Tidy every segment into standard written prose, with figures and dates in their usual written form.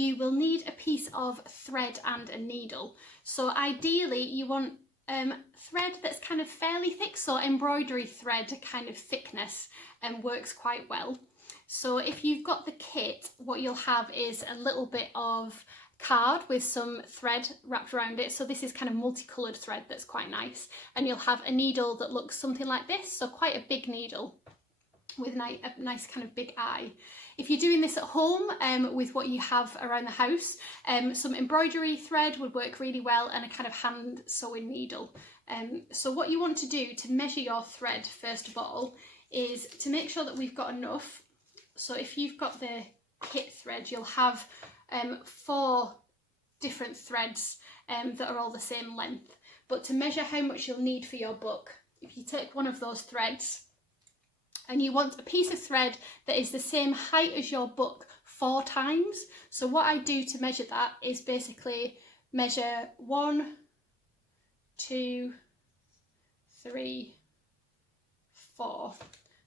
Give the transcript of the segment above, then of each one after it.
you will need a piece of thread and a needle. So ideally you want thread that's kind of fairly thick, so embroidery thread kind of thickness, and works quite well. So if you've got the kit, what you'll have is a little bit of card with some thread wrapped around it. So this is kind of multicoloured thread that's quite nice, and you'll have a needle that looks something like this, so quite a big needle with a nice kind of big eye. If you're doing this at home with what you have around the house, some embroidery thread would work really well, and a kind of hand sewing needle. So what you want to do to measure your thread first of all is to make sure that we've got enough. So if you've got the kit thread, you'll have 4 different threads that are all the same length. But to measure how much you'll need for your book, if you take one of those threads and you want a piece of thread that is the same height as your book 4 times. So what I do to measure that is basically measure 1, 2, 3, 4.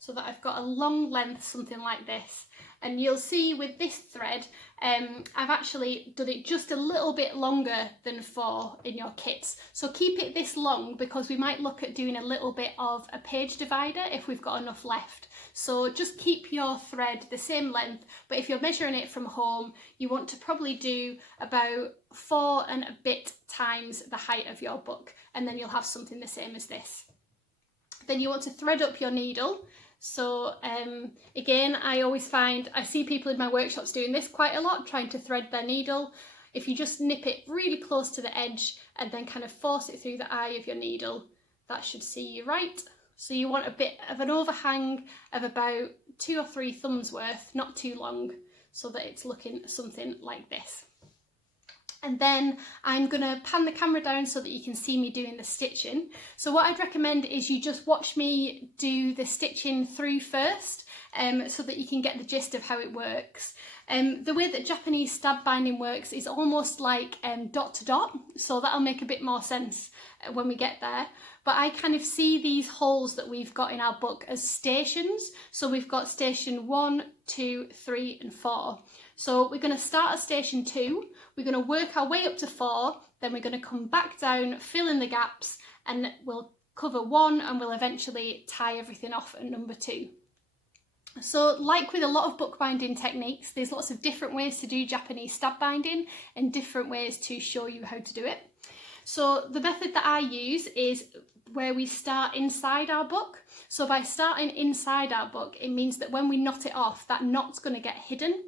So that I've got a long length, something like this. And you'll see with this thread, I've actually done it just a little bit longer than 4 in your kits. So keep it this long, because we might look at doing a little bit of a page divider if we've got enough left. So just keep your thread the same length, but if you're measuring it from home, you want to probably do about 4 and a bit times the height of your book, and then you'll have something the same as this. Then you want to thread up your needle. So again, I see people in my workshops doing this quite a lot, trying to thread their needle. If you just nip it really close to the edge and then kind of force it through the eye of your needle, that should see you right. So you want a bit of an overhang of about 2 or 3 thumbs worth, not too long, so that it's looking something like this. And then I'm going to pan the camera down so that you can see me doing the stitching. So what I'd recommend is you just watch me do the stitching through first, so that you can get the gist of how it works. The way that Japanese stab binding works is almost like dot to dot, so that'll make a bit more sense when we get there. But I kind of see these holes that we've got in our book as stations. So we've got station 1, 2, 3 and 4. So we're going to start at station 2, we're going to work our way up to 4, then we're going to come back down, fill in the gaps, and we'll cover 1 and we'll eventually tie everything off at number 2. So like with a lot of bookbinding techniques, there's lots of different ways to do Japanese stab binding and different ways to show you how to do it. So the method that I use is where we start inside our book. So by starting inside our book, it means that when we knot it off, that knot's going to get hidden.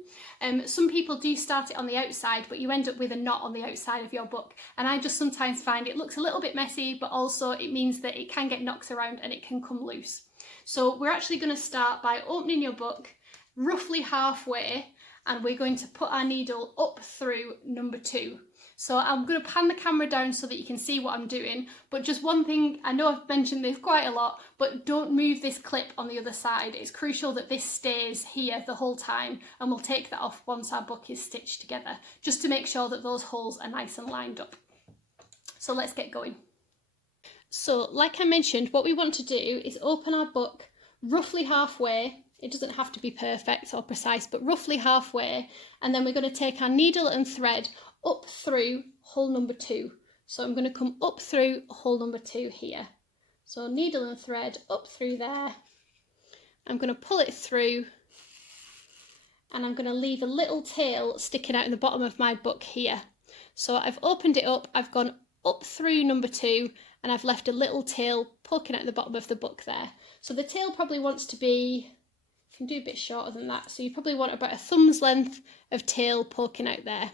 Some people do start it on the outside, but you end up with a knot on the outside of your book. And I just sometimes find it looks a little bit messy, but also it means that it can get knocked around and it can come loose. So we're actually going to start by opening your book roughly halfway, and we're going to put our needle up through number 2. So I'm going to pan the camera down so that you can see what I'm doing, but just one thing, I know I've mentioned this quite a lot, but don't move this clip on the other side. It's crucial that this stays here the whole time, and we'll take that off once our book is stitched together, just to make sure that those holes are nice and lined up. So let's get going. So like I mentioned, what we want to do is open our book roughly halfway. It doesn't have to be perfect or precise, but roughly halfway, and then we're going to take our needle and thread up through hole number 2. So I'm going to come up through hole number 2 here. So needle and thread up through there. I'm going to pull it through, and I'm going to leave a little tail sticking out in the bottom of my book here. So I've opened it up, I've gone up through number 2, and I've left a little tail poking out the bottom of the book there. So the tail probably wants to be, you can do a bit shorter than that, so you probably want about a thumb's length of tail poking out there.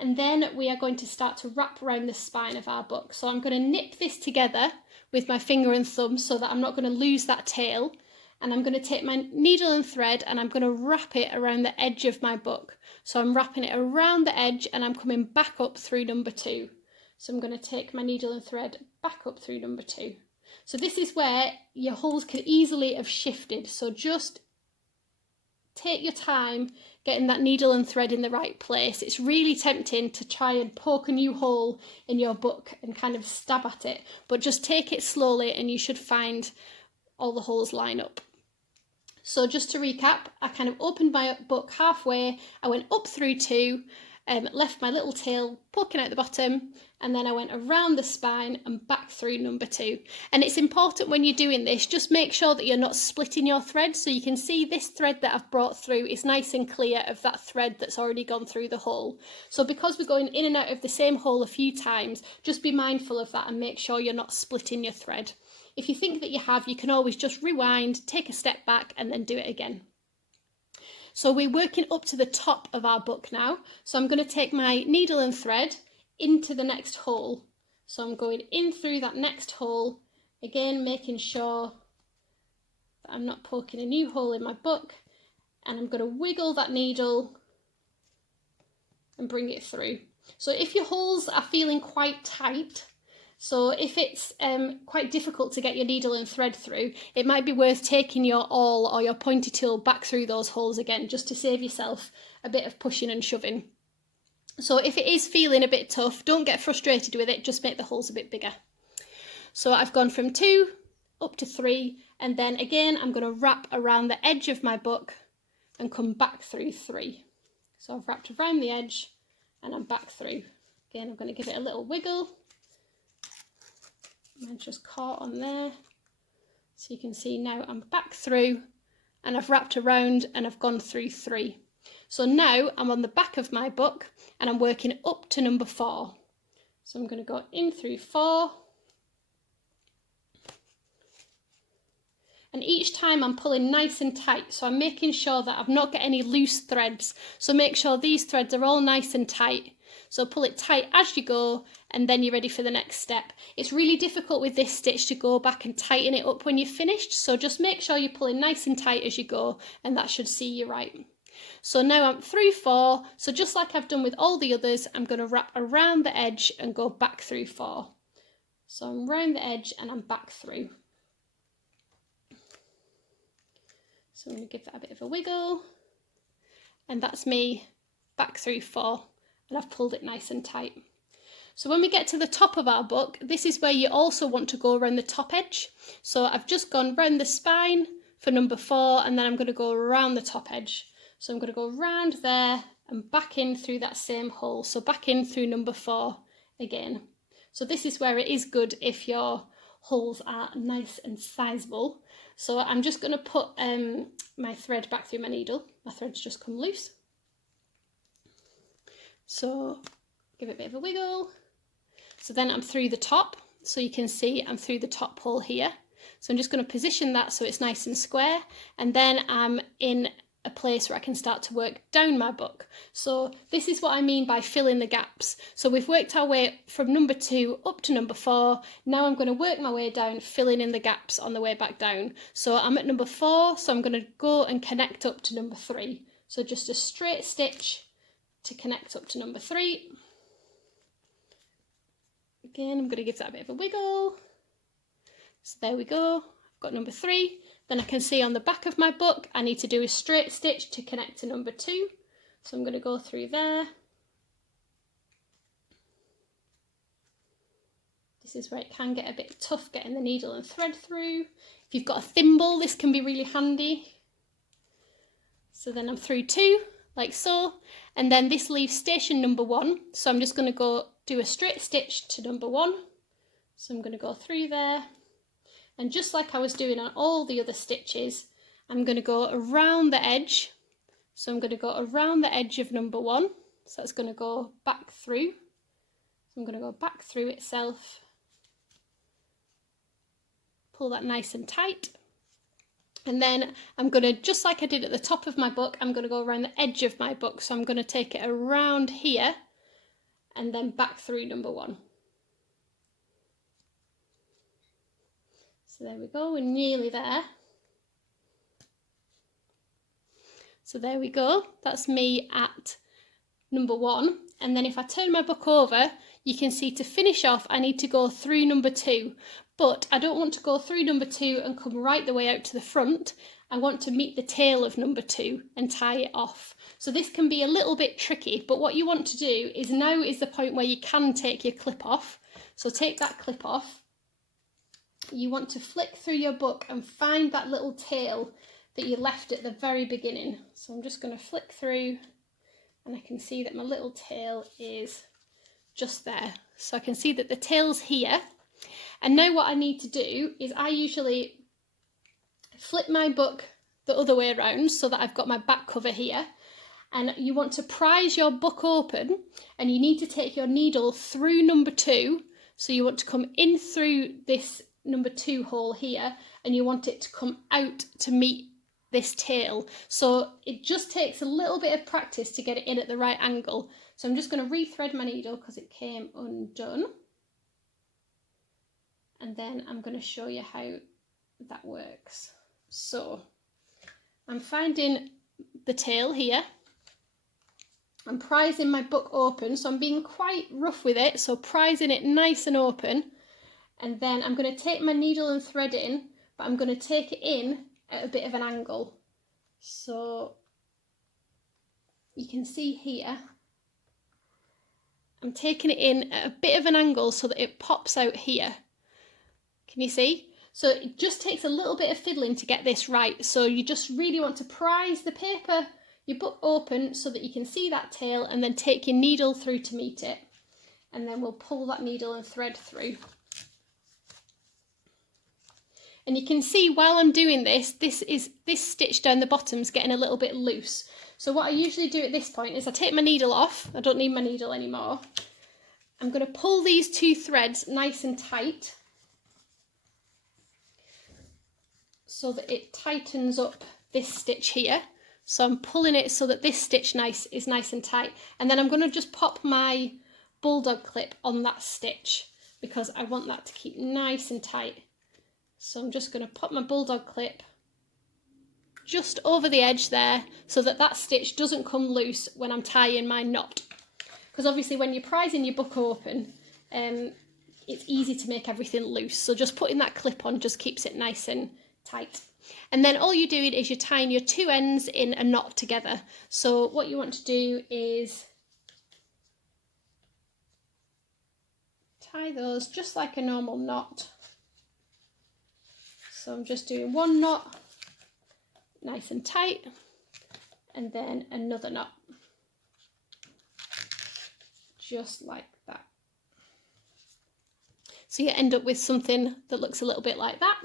And then we are going to start to wrap around the spine of our book. So I'm going to nip this together with my finger and thumb so that I'm not going to lose that tail. And I'm going to take my needle and thread and I'm going to wrap it around the edge of my book. So I'm wrapping it around the edge and I'm coming back up through number 2. So I'm going to take my needle and thread back up through number 2. So this is where your holes can easily have shifted. So just take your time getting that needle and thread in the right place. It's really tempting to try and poke a new hole in your book and kind of stab at it, but just take it slowly and you should find all the holes line up. So just to recap, I kind of opened my book halfway, I went up through 2, left my little tail poking out the bottom, and then I went around the spine and back through number 2. And it's important when you're doing this, just make sure that you're not splitting your thread. So you can see this thread that I've brought through is nice and clear of that thread that's already gone through the hole. So because we're going in and out of the same hole a few times, just be mindful of that and make sure you're not splitting your thread. If you think that you have, you can always just rewind, take a step back and then do it again. So we're working up to the top of our book now. So I'm going to take my needle and thread into the next hole. So I'm going in through that next hole, again making sure that I'm not poking a new hole in my book, and I'm going to wiggle that needle and bring it through. So if your holes are feeling quite tight, so if it's quite difficult to get your needle and thread through, it might be worth taking your awl or your pointy tool back through those holes again, just to save yourself a bit of pushing and shoving. So if it is feeling a bit tough, don't get frustrated with it, just make the holes a bit bigger. So I've gone from 2 up to 3, and then again I'm going to wrap around the edge of my book and come back through 3. So I've wrapped around the edge and I'm back through. Again, I'm going to give it a little wiggle. Mine's just caught on there. So you can see now I'm back through and I've wrapped around and I've gone through 3. So now I'm on the back of my book and I'm working up to number 4. So I'm going to go in through 4. And each time I'm pulling nice and tight, so I'm making sure that I've not got any loose threads. So make sure these threads are all nice and tight. So pull it tight as you go, and then you're ready for the next step. It's really difficult with this stitch to go back and tighten it up when you're finished, so just make sure you're pulling nice and tight as you go, and that should see you right. So now I'm through 4, so just like I've done with all the others, I'm going to wrap around the edge and go back through 4. So I'm round the edge and I'm back through. So I'm going to give that a bit of a wiggle, and that's me back through 4, and I've pulled it nice and tight. So when we get to the top of our book, this is where you also want to go around the top edge. So I've just gone round the spine for number 4, and then I'm going to go around the top edge. So I'm going to go round there and back in through that same hole. So back in through number 4 again. So this is where it is good if your holes are nice and sizable. So I'm just going to put my thread back through my needle. My thread's just come loose. So give it a bit of a wiggle. So then I'm through the top. So you can see I'm through the top hole here. So I'm just going to position that so it's nice and square. And then I'm in a place where I can start to work down my book. So this is what I mean by filling the gaps. So we've worked our way from number 2 up to number 4. Now I'm going to work my way down, filling in the gaps on the way back down. So I'm at number 4, so I'm going to go and connect up to number 3. So just a straight stitch to connect up to number 3. Again, I'm going to give that a bit of a wiggle. So there we go, I've got number 3. Then I can see on the back of my book, I need to do a straight stitch to connect to number 2. So I'm going to go through there. This is where it can get a bit tough getting the needle and thread through. If you've got a thimble, this can be really handy. So then I'm through 2, like so. And then this leaves station number 1. So I'm just going to go do a straight stitch to number 1. So I'm going to go through there. And just like I was doing on all the other stitches, I'm going to go around the edge. So I'm going to go around the edge of number 1. So that's going to go back through. So I'm going to go back through itself. Pull that nice and tight. And then I'm going to, just like I did at the top of my book, I'm going to go around the edge of my book. So I'm going to take it around here and then back through number 1. So there we go, we're nearly there. So there we go, that's me at number 1. And then if I turn my book over, you can see to finish off, I need to go through number 2. But I don't want to go through number 2 and come right the way out to the front. I want to meet the tail of number 2 and tie it off. So this can be a little bit tricky, but what you want to do is now is the point where you can take your clip off. So take that clip off. You want to flick through your book and find that little tail that you left at the very beginning. So I'm just going to flick through and I can see that my little tail is just there. So I can see that the tail's here. And now what I need to do is I usually flip my book the other way around so that I've got my back cover here. And you want to prise your book open and you need to take your needle through number 2. So you want to come in through this number 2 hole here and you want it to come out to meet this tail. So it just takes a little bit of practice to get it in at the right angle. So I'm just going to rethread my needle because it came undone. And then I'm going to show you how that works. So I'm finding the tail here. I'm prising my book open, so I'm being quite rough with it, so prising it nice and open. And then I'm going to take my needle and thread it in, but I'm going to take it in at a bit of an angle. So you can see here, I'm taking it in at a bit of an angle so that it pops out here. Can you see? So it just takes a little bit of fiddling to get this right. So you just really want to prise the paper, your book open so that you can see that tail and then take your needle through to meet it. And then we'll pull that needle and thread through. And you can see while I'm doing this, this stitch down the bottom's getting a little bit loose. So what I usually do at this point is I take my needle off. I don't need my needle anymore. I'm going to pull these 2 threads nice and tight so that it tightens up this stitch here. So I'm pulling it so that this stitch is nice and tight. And then I'm going to just pop my bulldog clip on that stitch because I want that to keep nice and tight. So I'm just going to pop my bulldog clip just over the edge there so that that stitch doesn't come loose when I'm tying my knot. Because obviously when you're prising your book open, it's easy to make everything loose. So just putting that clip on just keeps it nice and tight. And then all you're doing is you're tying your 2 ends in a knot together. So what you want to do is tie those just like a normal knot. So I'm just doing 1 knot, nice and tight, and then another knot, just like that. So you end up with something that looks a little bit like that.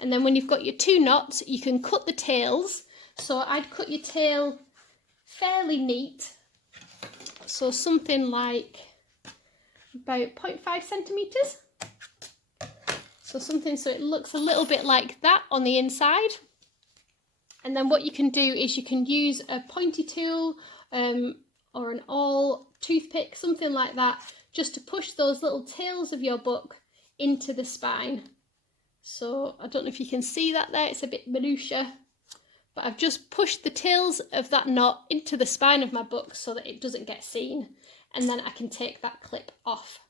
And then when you've got your 2 knots, you can cut the tails. So I'd cut your tail fairly neat. So something like about 0.5 centimetres. So something so it looks a little bit like that on the inside. And then what you can do is you can use a pointy tool or an awl, toothpick, something like that, just to push those little tails of your book into the spine. So I don't know if you can see that there, it's a bit minutiae, but I've just pushed the tails of that knot into the spine of my book so that it doesn't get seen. And then I can take that clip off.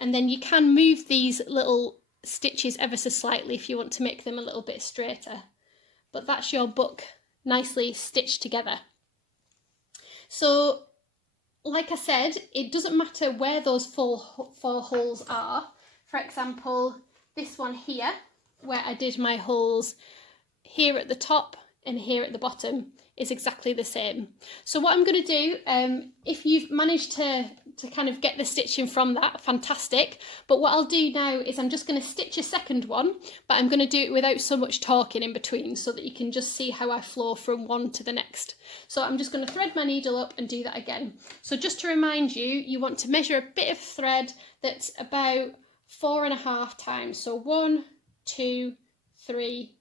And then you can move these little stitches ever so slightly if you want to make them a little bit straighter. But that's your book nicely stitched together. So, like I said, it doesn't matter where those four holes are. For example, this one here, where I did my holes here at the top and here at the bottom, is exactly the same. So what I'm going to do, if you've managed to kind of get the stitching from that, fantastic. But what I'll do now is I'm just going to stitch a second one, but I'm going to do it without so much talking in between so that you can just see how I flow from one to the next. So I'm just going to thread my needle up and do that again. So just to remind you, you want to measure a bit of thread that's about 4.5 times. So 1, 2, 3,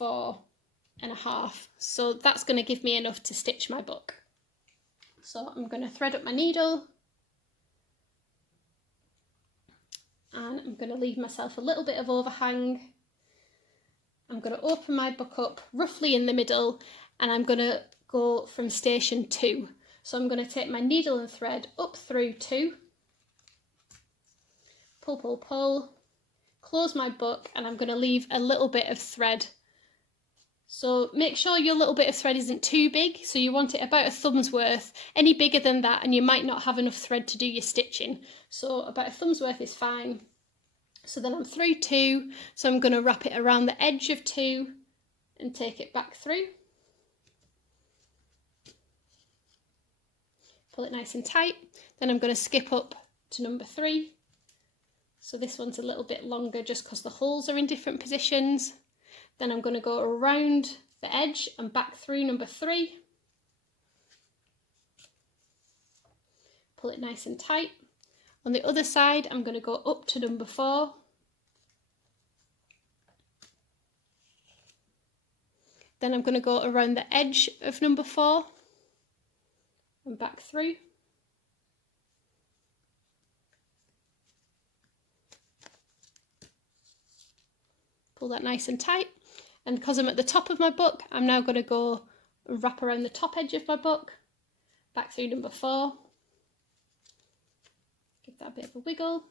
4.5. So that's going to give me enough to stitch my book. So I'm going to thread up my needle and I'm going to leave myself a little bit of overhang. I'm going to open my book up roughly in the middle and I'm going to go from station 2. So I'm going to take my needle and thread up through 2, pull, pull, pull, close my book, and I'm going to leave a little bit of thread. So make sure your little bit of thread isn't too big, so you want it about a thumb's worth. Any bigger than that and you might not have enough thread to do your stitching. So about a thumb's worth is fine. So then I'm through 2, so I'm going to wrap it around the edge of 2 and take it back through. Pull it nice and tight. Then I'm going to skip up to number 3. So this one's a little bit longer just because the holes are in different positions. Then I'm going to go around the edge and back through number 3. Pull it nice and tight. On the other side, I'm going to go up to number 4. Then I'm going to go around the edge of number 4 and back through. Pull that nice and tight. And because I'm at the top of my book, I'm now going to go wrap around the top edge of my book, back through number 4. Give that a bit of a wiggle.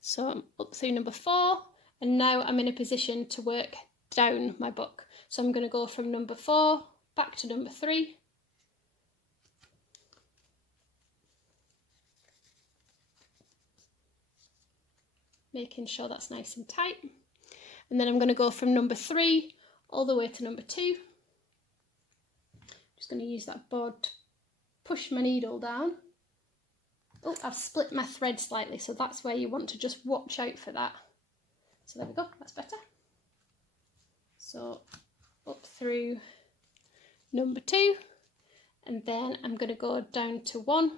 So I'm up through number 4, and now I'm in a position to work down my book. So I'm going to go from number 4 back to number 3. Making sure that's nice and tight. And then I'm going to go from number 3 all the way to number 2. Just going to use that board to push my needle down. Oh, I've split my thread slightly, so that's where you want to just watch out for that. So there we go, that's better. So up through number 2, and then I'm going to go down to 1,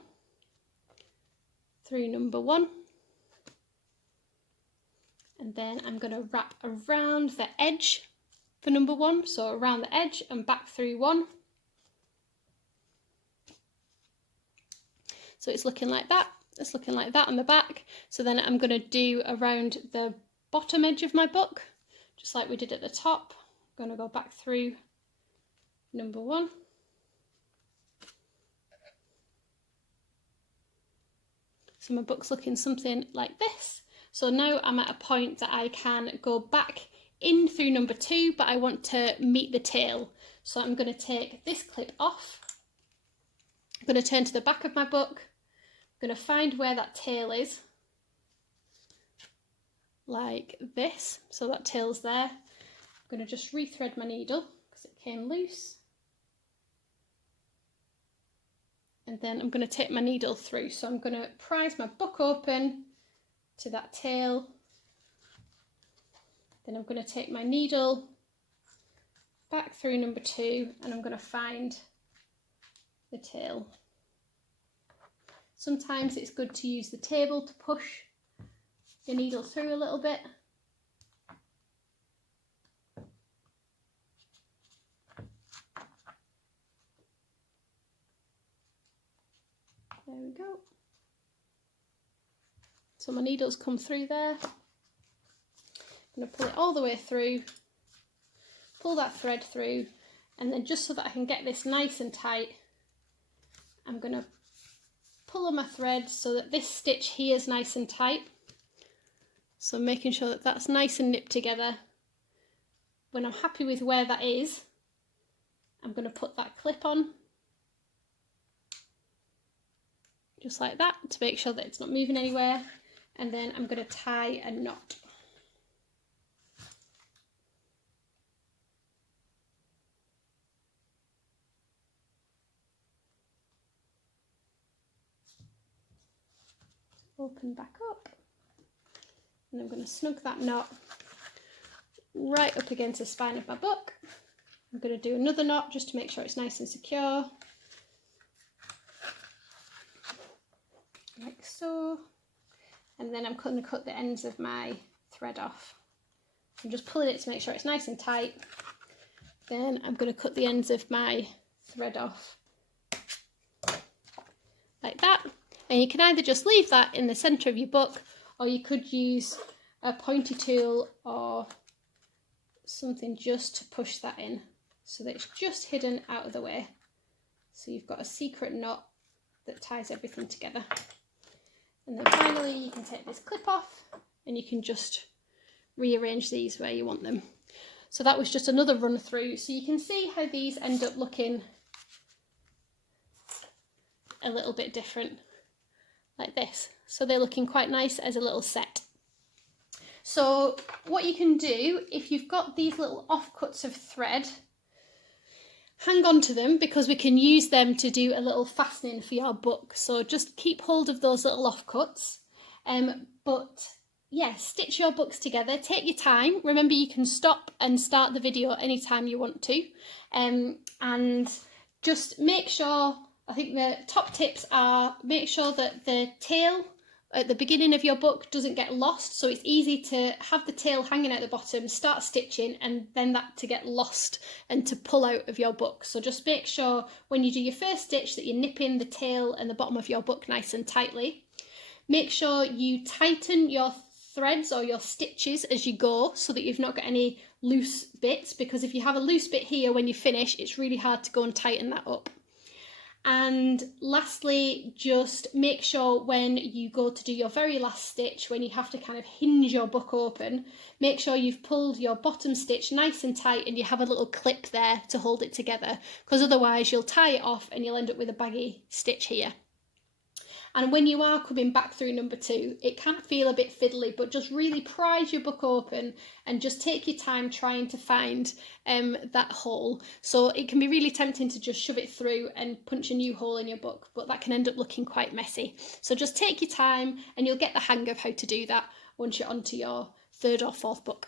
through number 1, and then I'm going to wrap around the edge for number 1, so around the edge and back through 1. So it's looking like that. It's looking like that on the back. So then I'm going to do around the bottom edge of my book, just like we did at the top. I'm going to go back through number 1. So my book's looking something like this. So now I'm at a point that I can go back in through number 2, but I want to meet the tail. So I'm going to take this clip off. I'm going to turn to the back of my book. I'm going to find where that tail is, like this. So that tail's there. I'm going to just rethread my needle because it came loose. And then I'm going to take my needle through. So I'm going to prise my book open to that tail. Then I'm going to take my needle back through number 2 and I'm going to find the tail. Sometimes it's good to use the table to push the needle through a little bit. There we go. So my needle's come through there. I'm going to pull it all the way through, pull that thread through, and then just so that I can get this nice and tight, I'm going to pull on my thread so that this stitch here is nice and tight. So making sure that that's nice and nipped together. When I'm happy with where that is, I'm going to put that clip on, just like that, to make sure that it's not moving anywhere. And then I'm going to tie a knot. Open back up, and I'm going to snug that knot right up against the spine of my book. I'm going to do another knot just to make sure it's nice and secure, like so. And then I'm going to cut the ends of my thread off. I'm just pulling it to make sure it's nice and tight. Then I'm going to cut the ends of my thread off like that. And you can either just leave that in the centre of your book, or you could use a pointy tool or something just to push that in so that it's just hidden out of the way. So you've got a secret knot that ties everything together. And then finally you can take this clip off and you can just rearrange these where you want them. So that was just another run through. So you can see how these end up looking a little bit different, like this. So they're looking quite nice as a little set. So what you can do, if you've got these little offcuts of thread, hang on to them because we can use them to do a little fastening for your book. So just keep hold of those little offcuts. But yeah, stitch your books together. Take your time. Remember, you can stop and start the video anytime you want to. And just make sure, I think the top tips are, make sure that the tail at the beginning of your book doesn't get lost, so it's easy to have the tail hanging at the bottom, start stitching, and then that to get lost and to pull out of your book. So just make sure when you do your first stitch that you're nipping the tail and the bottom of your book nice and tightly. Make sure you tighten your threads or your stitches as you go so that you've not got any loose bits, because if you have a loose bit here when you finish, it's really hard to go and tighten that up. And lastly, just make sure when you go to do your very last stitch, when you have to kind of hinge your book open, make sure you've pulled your bottom stitch nice and tight and you have a little clip there to hold it together, because otherwise you'll tie it off and you'll end up with a baggy stitch here. And when you are coming back through number 2, it can feel a bit fiddly, but just really prise your book open and just take your time trying to find that hole. So it can be really tempting to just shove it through and punch a new hole in your book, but that can end up looking quite messy. So just take your time and you'll get the hang of how to do that once you're onto your 3rd or 4th book.